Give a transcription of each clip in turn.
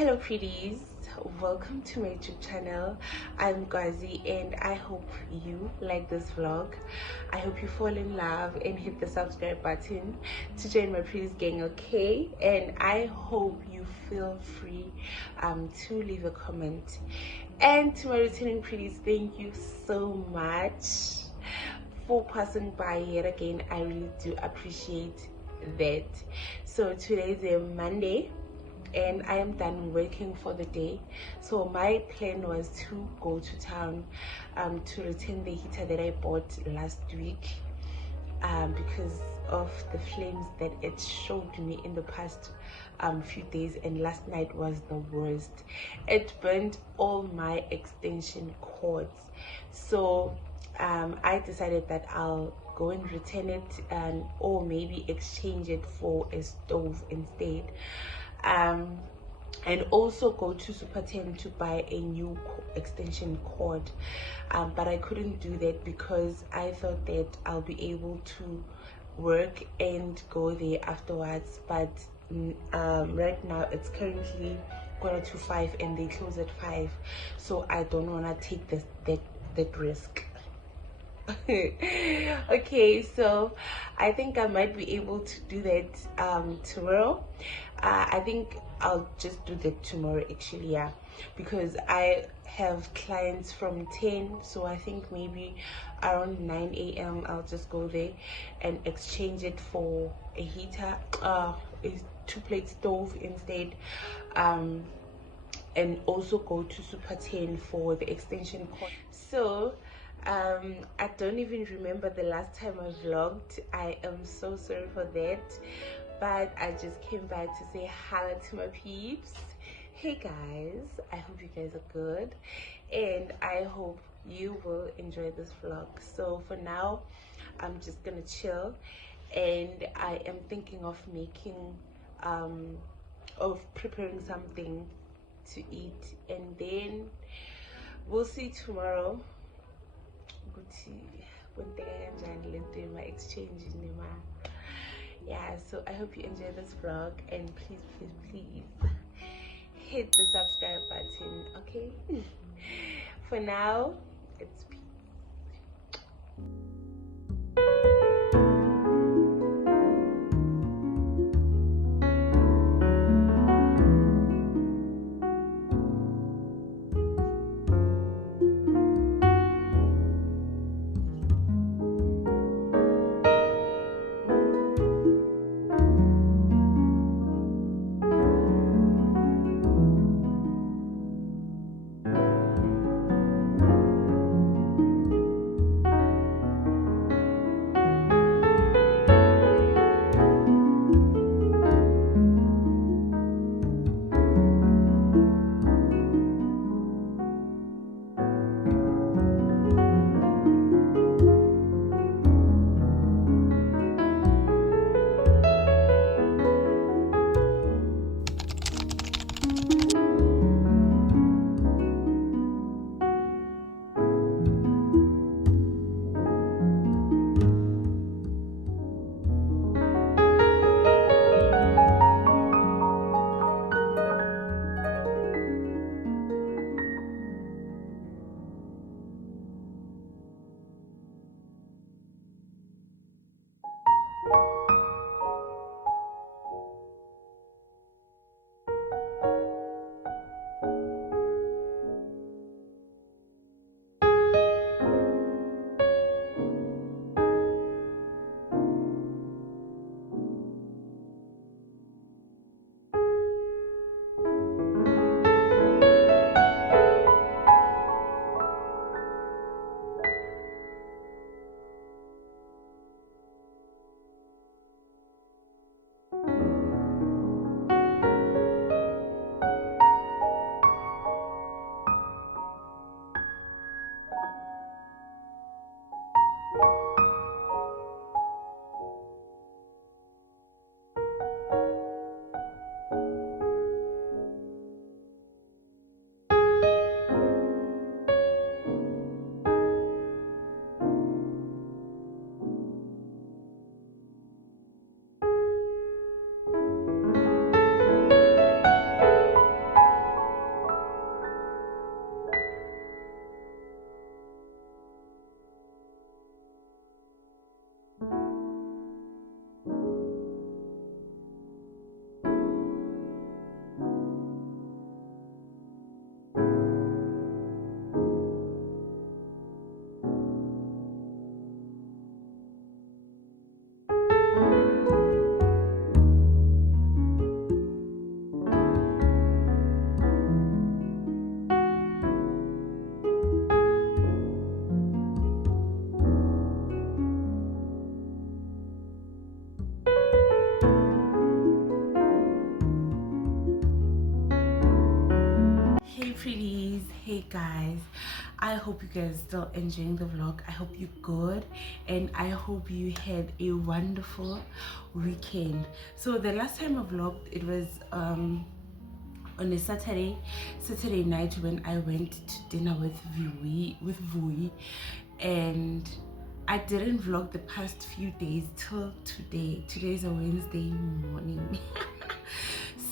Hello pretties, welcome to my YouTube channel. I'm Gazi and I hope you like this vlog. I hope you fall in love and hit the subscribe button to join my pretties gang, okay? And I hope you feel free to leave a comment. And to my returning pretties, thank you so much for passing by yet again. I really do appreciate that. So today is a Monday and I am done working for the day. So my plan was to go to town to return the heater that I bought last week, because of the flames that it showed me in the past few days, and last night was the worst. It burned all my extension cords. So I decided that I'll go and return it, and or maybe exchange it for a stove instead, and also go to Super 10 to buy a new extension cord. But I couldn't do that because I thought that I'll be able to work and go there afterwards. But right now it's currently 4:45 and they close at 5, so I don't want to take that risk. Okay, so I think I might be able to do that tomorrow. I think I'll just do that tomorrow actually, yeah, because I have clients from 10, so I think maybe around 9 a.m. I'll just go there and exchange it for a heater, a 2-plate stove instead, and also go to Super 10 for the extension cord. So I don't even remember the last time I vlogged. I am so sorry for that, but I just came back to say hello to my peeps. Hey guys, I hope you guys are good, and I hope you will enjoy this vlog. So for now, I'm just gonna chill, and I am thinking of making of preparing something to eat, and then we'll see tomorrow. My exchange, yeah. So I hope you enjoy this vlog, and please hit the subscribe button, okay? For now, it's peace. pretties, hey guys, I hope you guys still enjoying the vlog. I hope you're good and I hope you had a wonderful weekend. So the last time I vlogged, it was on a Saturday night when I went to dinner with Vui, and I didn't vlog the past few days till today. Today's a Wednesday morning.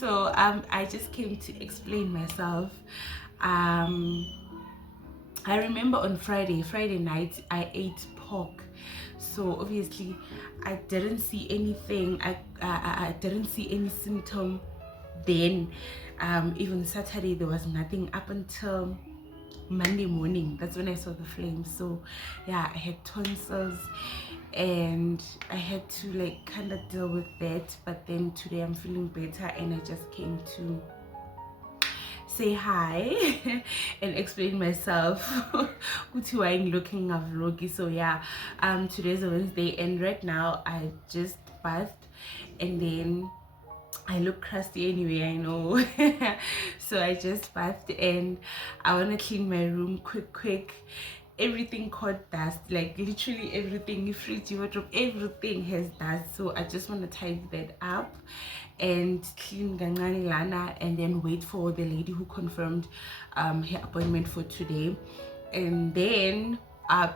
So I just came to explain myself. I remember on Friday night I ate pork, so obviously I didn't see anything. I didn't see any symptom then. Even Saturday there was nothing up until Monday morning. That's when I saw the flames. So yeah, I had tonsils and I had to like kind of deal with that, but then today I'm feeling better and I just came to say hi and explain myself. Uthi I'm looking a vloggy. So yeah, today's a Wednesday and right now I just bathed and then I look crusty anyway, I know. So I just bathed and I want to clean my room quick. Everything caught dust, like literally everything, fridge, wardrobe, everything has dust. So I just want to tidy that up and clean Gangani Lana and then wait for the lady who confirmed her appointment for today, and then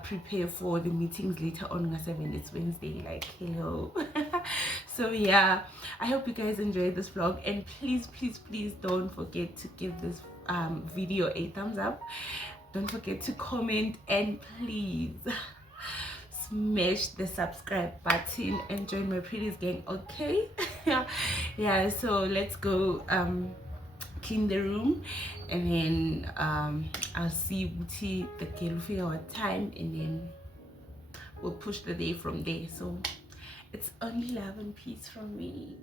prepare for the meetings later on. 7 it's Wednesday, like hello. So yeah, I hope you guys enjoyed this vlog and please don't forget to give this video a thumbs up. Don't forget to comment and please smash the subscribe button and join my Pretties gang, okay? Yeah, so let's go clean the room and then I'll see Booty the girl figure out time and then we'll push the day from there. So it's only love and peace from me.